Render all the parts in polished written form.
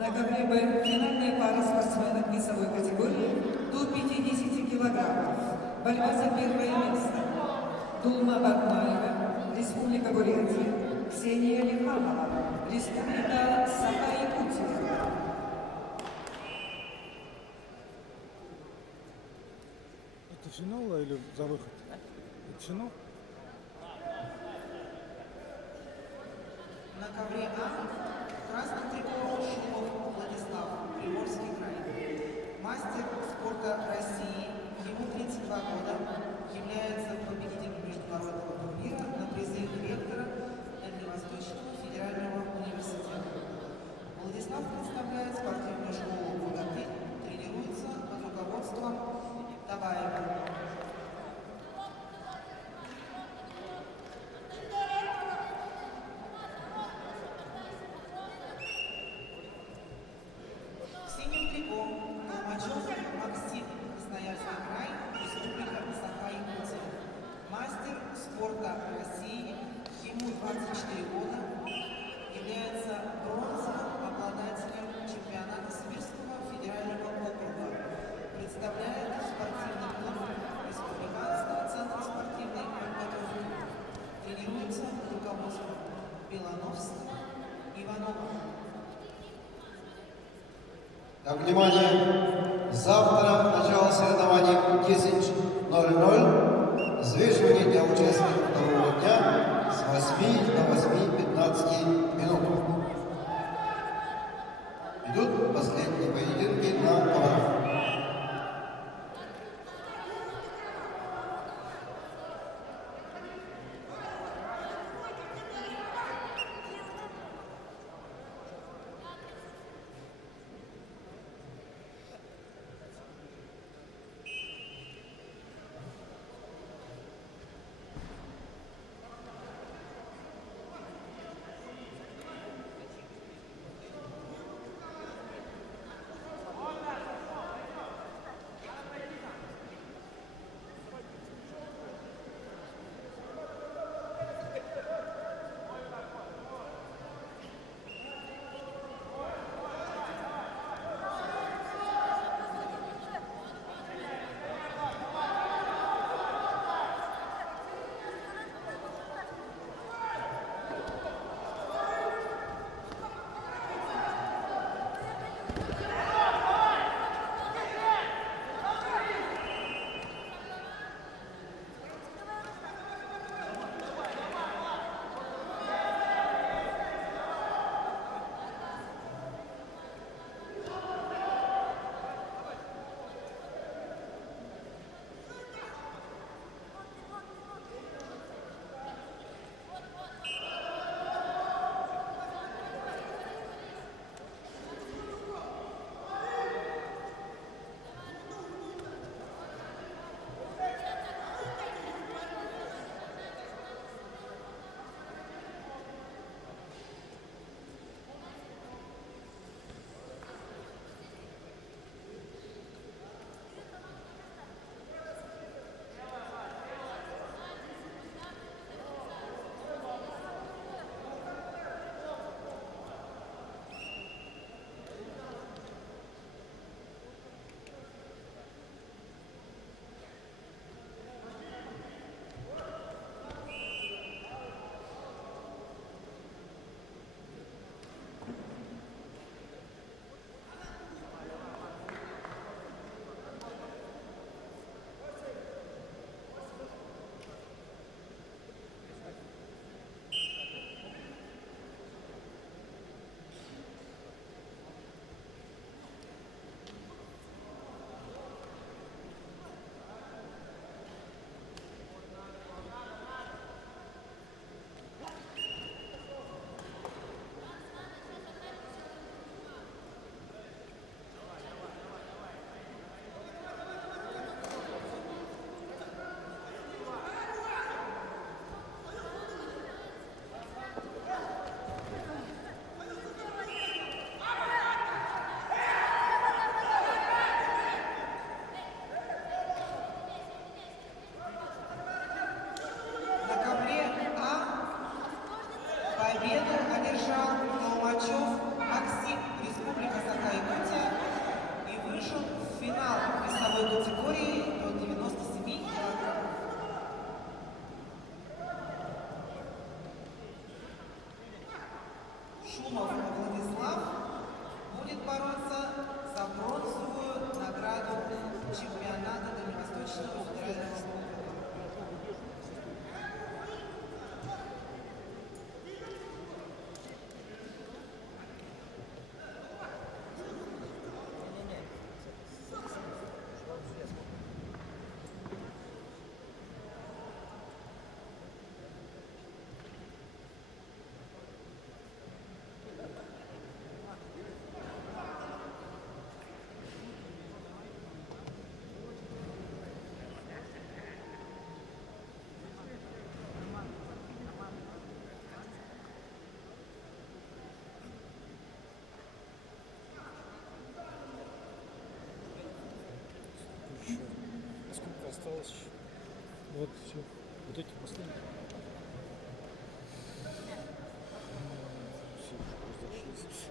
На ковре финальная пара спортсменок весовой категории до 50 килограммов. Борьба за первое место. Дулма Батмаева, Республика Бурятия. Ксения Лиханова, Республика Саха-Якутия. Это финал или за выход? Это финал? На ковре А красным трико Шилов Владислав, Приморский край. Мастер спорта России, ему 32 года, является победителем международного турнира на призы ректора Дальневосточного федерального университета. Владислав представляет спортивную школу «Богатырь», тренируется под руководством Табаева. Синим трико Толмачев Максим, Красноярский край, Республика Саха-Якутия. Мастер спорта России, ему 24 года, является бронзовым обладателем чемпионата Сибирского федерального округа. Представляет спортивный клуб Республиканского центра спортивной подготовки. Тренируется под руководством Белановского Иванова. Так, внимание! Завтра начало соревнований в 10:00. Взвешивание для участников второго дня с 8 до 8:15 минут. Идут последние поединки на коврах. Вот эти последние. Все уже разошлись.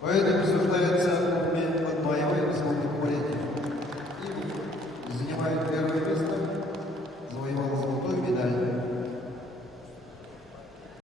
Поэтому присуждает